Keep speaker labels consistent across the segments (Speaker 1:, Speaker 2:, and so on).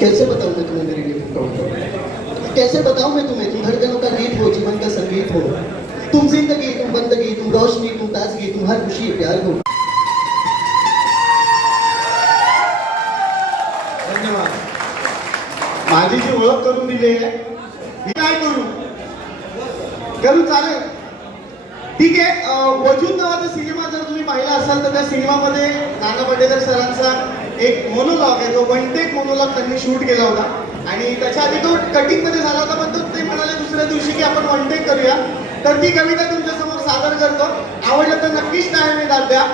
Speaker 1: कैसे बताऊं मैं तुम्हें मेरे लिए कैसे बताऊं मैं तुम्हें? तुम धड़कनों का गीत हो जीवन का संगीत हो। तुम जिंदगी तुम बंदगी तुम रोशनी तुम ताजगी तुम हर खुशी प्यार हो।
Speaker 2: धन्यवाद। माझी जी ओळख करून दिली आहे. मी काय करू? करू चालेल. ठीक आहे वजूद नावाचा सिनेमा जर तुम्ही पाहिला असाल तर त्या सिनेमामध्ये नाना पाटेकर सरांचा एक मोनोलॉग आहे तो वन टेक मोनोलॉग त्यांनी शूट केला होता. आणि त्याच्या आधी तो कटिंगमध्ये झाला होता पण ते म्हणाले दुसऱ्या दिवशी की आपण वन टेक करूया. तर ती कविता तुमच्यासमोर सादर करतो. आवडलं तर नक्कीच टाळ्याने दाद द्या.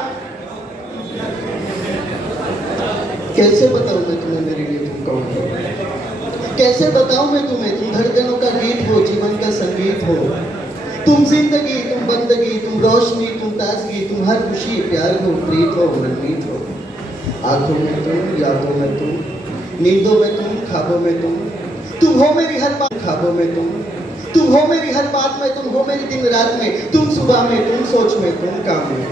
Speaker 1: कैसे बताऊं मैं तुम्हें मेरे लिए तुम कौन हो? कैसे बताऊं मैं तुम्हें? तुम धड़कनों का गीत हो जीवन का संगीत हो। तुम जिंदगी तुम बंदगी तुम रोशनी तुम ताजगी तुम हर खुशी प्यार हो प्रीत हो मनमीत हो। आँखों में तुम, यादों में तुम, नींदों में तुम, ख्वाबों में तुम तुम हो मेरी हर बात, ख्वाबों में तुम तुम हो मेरी हर बात में, तुम हो मेरी दिन रात में, तुम सुबह में, तुम सोच में, तुम काम में।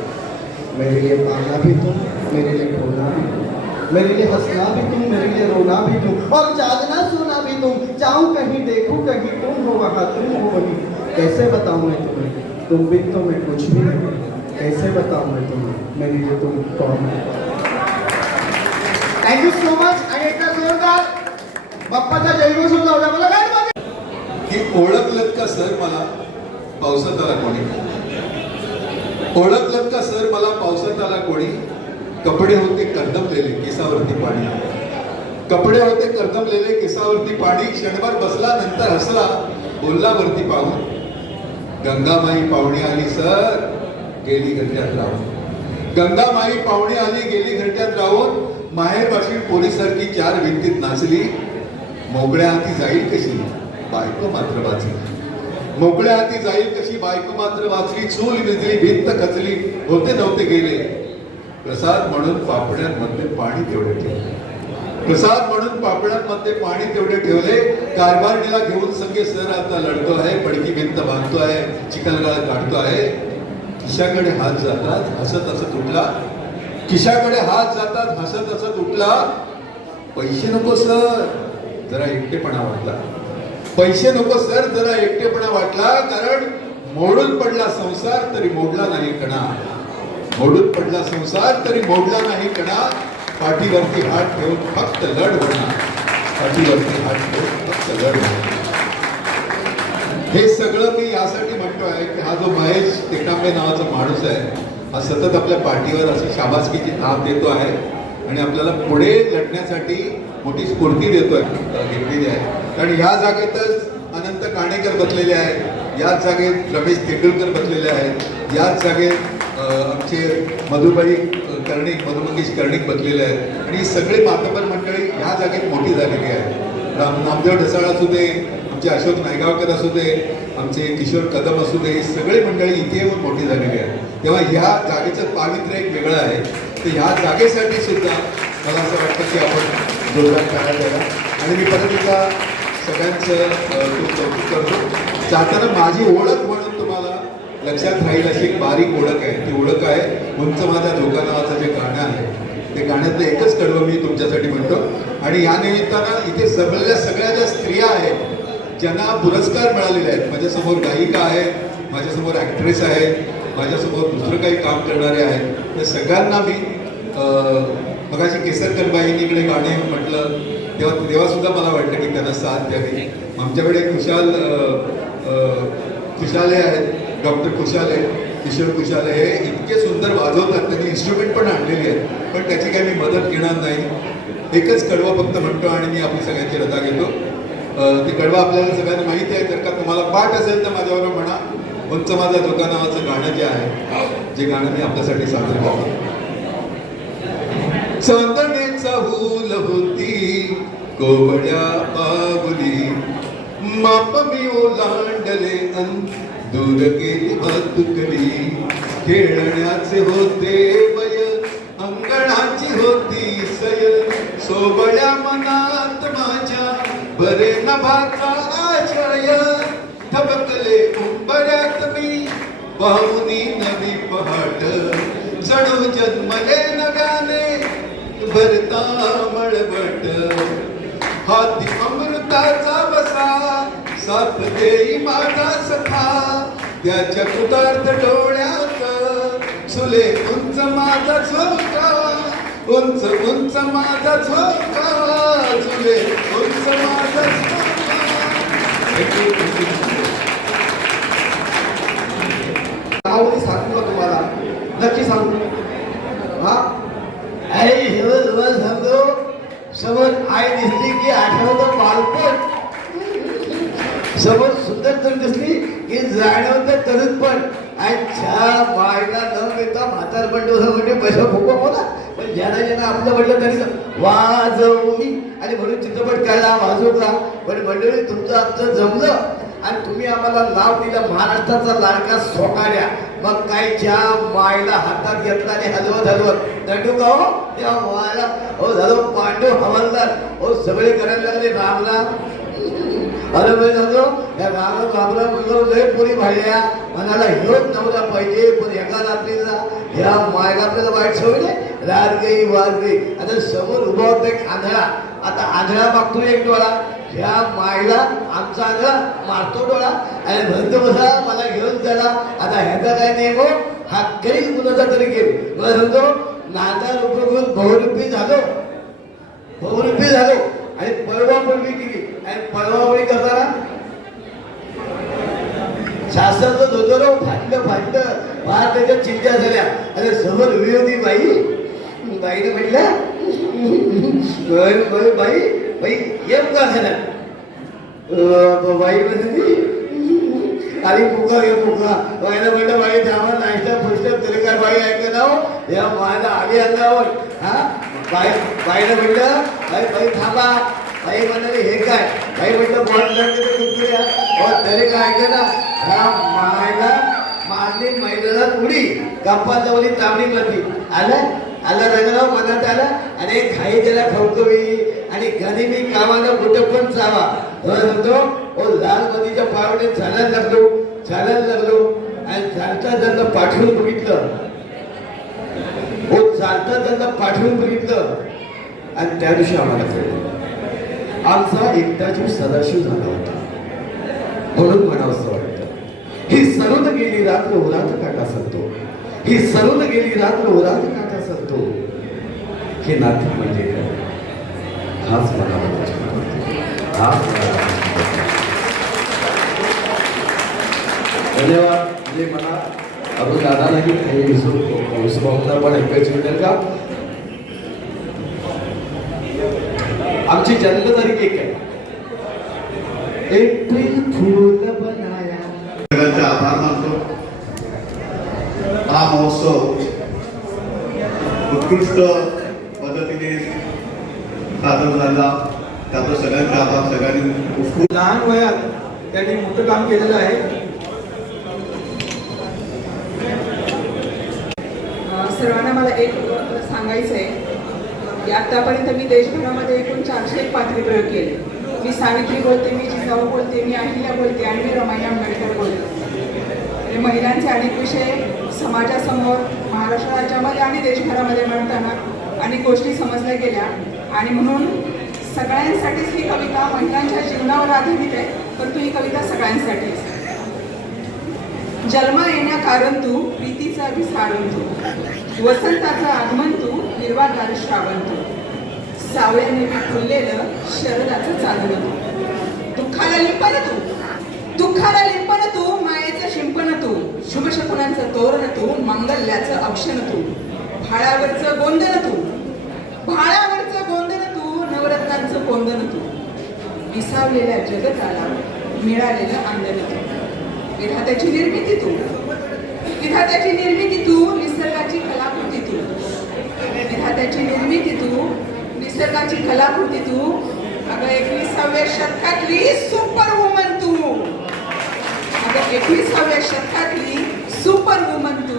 Speaker 1: मेरे लिए पाना भी तुम, मेरे लिए खोना भी मेरे लिए हंसना भी तुम, मेरे लिए रोना भी तुम, और जागना सोना भी तुम चाहूँ कहीं, देखूँ कहीं, तुम हो वहाँ, तुम हो वहीं। कैसे बताऊँ मैं तुम्हें? तुम भी तो मैं कुछ भी नहीं, कैसे बताऊँ मैं तुम्हें? मेरे लिए तुम कौन हो?
Speaker 2: थँक्यू सो मच आणि एकदा जोरदार बाप्पाचा जयघोष होता होता मला काय हे
Speaker 3: की ओळखलत का सर मला पावसात आला कोणी? ओळखलत का सर मला पावसात आला कोणी? कपडे होते कर्दमलेले केसावरती पाणी. कपडे होते कर्दमलेले केसावरती पाणी. क्षणभर बसला नंतर हसला बोलला वरती पाहून. गंगामाई पाहुणी आली सर. गेली घंट्यात राहून. गंगामाई पाहुणी आली गेली घंट्यात राहून. माहेरपाशी पोलिसांची चार भिंतीत नाचली. मोकळ्या हाती जाईल कशी? बायको मात्र वाचली. मोकळ्या हाती जाईल कशी? बायको मात्र वाचली. चूल भिजली भिंत खचली. होते नव्हते गेले. प्रसाद म्हणून पापड्यांमध्ये पाणी तेवढे ठेवले. प्रसाद म्हणून पापड्यांमध्ये पाणी तेवढे ठेवले. कारभारणीला घेऊन संगे सर आता लढतो आहे. पडकी भिंत बांधतो आहे. चिखलगाळ काढतो आहे. खिशाकडे हात जातात. हसत तसं उठला. खिशाकडे हात जातात हसत हसत उठला. पैसे नको सर. जरा एकटेपणा वाटला. पैसे नको सर. जरा एकटेपणा वाटला कारण मोडून पडला संसार तरी मोडला नाही कणा. मोडून पडला संसार तरी मोडला नाही कणा. पाठीवरती हात ठेवून फक्त लढ होणार पाठीवरती हात ठेवून फक्त लढ होणार हे सगळं मी यासाठी म्हणतोय की हा जो महेश टेकांबे नावाचा माणूस आहे हा सतत आपल्या पाठीवर अशी शाबासकीची थाप देतो आहे आणि आपल्याला पुढे लढण्यासाठी मोठी स्फूर्ती देतोय घेतलेली आहे. कारण या जागेतच अनंत काणेकर बसलेले आहेत. याच जागेत रमेश तेंडुलकर बसलेले आहेत. याच जागेत आमचे मधुबाई कर्णिक मधुमंगेश कर्णिक बसलेले आहेत. आणि सगळे सगळी मातबर मंडळी ह्या जागेत मोठी झालेली आहे राम नामदेव ढसाळ असू दे आमचे अशोक नायगावकर असू दे आमचे किशोर कदम असू दे ही सगळी मंडळी इथे येऊन मोठी झालेली आहे तेव्हा ह्या जागेचं पावित्र्य एक वेगळं आहे. तर ह्या जागेसाठी सुद्धा मला असं वाटतं की आपण जोरदार करायला द्यायला आणि मी परत एकदा सगळ्यांचं कौतुक करतो. जाताना माझी ओळख म्हणून तुम्हाला लक्षात राहील अशी एक बारीक ओळख आहे. ती ओळख आहे उंच माझ्या धोका नावाचं जे गाणं आहे. ते गाण्यातलं एकच कडवं मी तुमच्यासाठी म्हणतो. आणि या निमित्तानं इथे जमलेल्या सगळ्या ज्या स्त्रिया आहेत ज्यांना पुरस्कार मिळालेले आहेत माझ्यासमोर गायिका आहे माझ्यासमोर ॲक्ट्रेस आहे माझ्यासमोर दुसरं काही काम करणारे आहेत त्या सगळ्यांना मी मगाशी केसरकर बाईंकडे गाणे म्हटलं. तेव्हा तेव्हासुद्धा मला वाटलं की त्यांना साथ द्यावी. आमच्याकडे खुशाल खुशाले आहेत. डॉक्टर खुशाले किशोर खुशाले हे इतके सुंदर वाजवतात. त्यांनी इन्स्ट्रुमेंट पण आणलेली आहेत. पण त्याची काही मी मदत घेणार नाही. एकच कडवं फक्त म्हणतो आणि मी आपली सगळ्यांची रजा घेतो. ते कडवा आपल्याला सगळ्यांना माहिती आहे जर का तुम्हाला पाठ असेल तर माझ्यावर म्हणा. उंच माझा धोका नावाचं गाणं जे आहे जे गाणं मी आपल्यासाठी सादर करतो. चांदणेचा हूल होती कोबड्या पावली माप मी ओलांडले अन दूर गेली वाहतुकली खेळण्याचे होते वय अंगणाची होती सय. सोबड्या मनात माझ्या बरे नभाचा आशय थबकले उंबऱ्यात मी. पाहुनी नवी पहाट जणू जन्मले नगाने भरता मळबट हाती अमृताचा बसा साप देई माझा सखा. त्याच्या कृतार्थ डोळ्यात सुले उंच माझा झोका उंच उंच माझा झोका. झुले उंच Thank you, thank you.
Speaker 2: सांगू का तुम्हाला. नक्की सांगू हा?
Speaker 4: आई हेवं हेवं सांगतो समोर आई दिसली की आठवतं बालपण समोर सुंदर तर दिसली की जाणवतं तरुणपण अच्छा मायला न मिळता म्हातार पण म्हणजे पैसा फुको हो बोला पण ज्याला ज्यांना आपलं म्हटलं तरी वाजवू मी. आणि म्हणून चित्रपट काढला वाजवला. पण मंडळी तुमचं आमचं जमलं आणि तुम्ही आम्हाला नाव दिला. महाराष्ट्राचा लाडका सोकाड्या. मग काय ज्या मायला हातात घेतला आणि हलवत हलवत दंडू का हो? त्या मायला. हो झालो पांडव हवालदार. हो सगळे करायला लागले रामला. अरे मी झालो. या राम बाबला म्हणलो लय पुरी भाड्या मनाला हिरोच नव्हता पाहिजे पण एका रात्रीला ह्या मायला आपल्याला वाईट सवय नाही. रात गई वाज गई आता समोर उभा होता एक आंधळा. आता आंधळा मागतो एक डोळा. ह्या मायला आमचा आंधळा मारतो डोळा. आणि म्हणतो बसा मला घेऊन चला. आता ह्याचा काय नाही हो? हा काही कुणाचा तरी गेम. मला सांगतो नादा रुपये बहुरूपी झालो. बहुरूपी झालो. आणि पळवा पळवी केली आणि पळवापळी करताना? शासनाचं धोतर हो, फाटलं फाटलं फार त्याच्या चिंता झाल्या. अरे समोर विरोधी बाई. बाईने म्हटलं बर बर बाई बाई येम का झाला बाई म्हणते आणि पुका ये पुका. बाईला म्हटलं बाई थांबा नाश्ता फुसलं तरी काय बाई ऐकलं ना हो, या माझा आली अंगावर हा? बाई बाईनं म्हटलं बाई बाई थांबा. बाई म्हणाले हे काय? बाई म्हटलं बॉल तरी काय ऐकलं ना. ह्या मायला मारली मैदानात उडी गप्पा जवळी तांबडी मध्ये आलं? हो, आला रंगराव मनात आला. आणि खाई त्याला खवकवी आणि कधी मी कामाला कुठं पण चावा म्हणतो ओ हो, लाल नदीच्या पावडे चालायला लागलो. चालायला लागलो. आणि चालता त्यांना पाठवून बघितलं. हो चालता त्यांना पाठवून बघितलं. आणि त्या दिवशी आम्हाला कळलं. आमचा एकटा जीव सदाशिव झाला होता. म्हणून म्हणावंसं वाटतं. ही सरून गेली रात्र हो, उरात काटा सांगतो ही सरून गेली रात्र उरात काटा असतो हे नाते म्हणजे काय? हाच मला म्हणायचं. हाच मला म्हणायचं. धन्यवाद. म्हणजे मला अरुण दादालाही काही विसभावना पण ऐकायची मिळेल का? आमची जन्मतारीख एक आहे. एप्रिल फुल बनाया.
Speaker 2: आभार मानतो. हा महोत्सव उत्कृष्ट पद्धतीने सादर झाला. त्याचा सगळ्यांचे आभार सगळ्यांनी
Speaker 5: लहान वयात त्यांनी मोठं काम केलेलं आहे.
Speaker 6: अ, सर्वांना मला एक सांगायचं आहे. की आतापर्यंत मी देशभरामध्ये एकूण चारशे एक पातळीप्रयोग केले. मी सावित्री बोलते मी जिजाऊ बोलते मी अहिल्या बोलते आणि मी रमाई आंबेडकर बोलते. महिलांचे अनेक विषय समाजासमोर महाराष्ट्र राज्यामध्ये आणि देशभरामध्ये मांडताना अनेक गोष्टी समजल्या गेल्या. आणि म्हणून सगळ्यांसाठीच ही कविता महिलांच्या जीवनावर आधारित आहे परंतु ही कविता सगळ्यांसाठीच. जन्मा जन्म येण्या कारण तू प्रीतीचा विसारण तू. वसंताचं आगमन तू निर्वादार श्रावण तू. सावळ्याने मी फुललेलं शरदाचं चालणं तू. दुःखाला लिंपन तू. दुःखाला लिंपन तू मायेचं शिंपण तू शुभशकुनांचं तोरण तू मंगल्याचं औक्षण तू भाळावरचं गोंधन तू भाळावरचं गोंधन तू नवरत्नांचं कोंदन तू विसावलेल्या जगताला मिळालेलं आंदन तू विधात्याची निर्मिती तू विधात्याची निर्मिती तू निसर्गाची कलाकृती तू विधात्याची निर्मिती तू निसर्गाची कलाकृती तू अगं एकविसाव्या शतकातली सुपर वुमन अगं एकविसाव्या शतकातली सुपर वुमन तू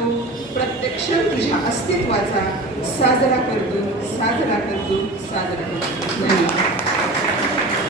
Speaker 6: प्रत्यक्ष तुझ्या अस्तित्वाचा साजरा करतो साजरा करतो साजरा करतो धन्यवाद.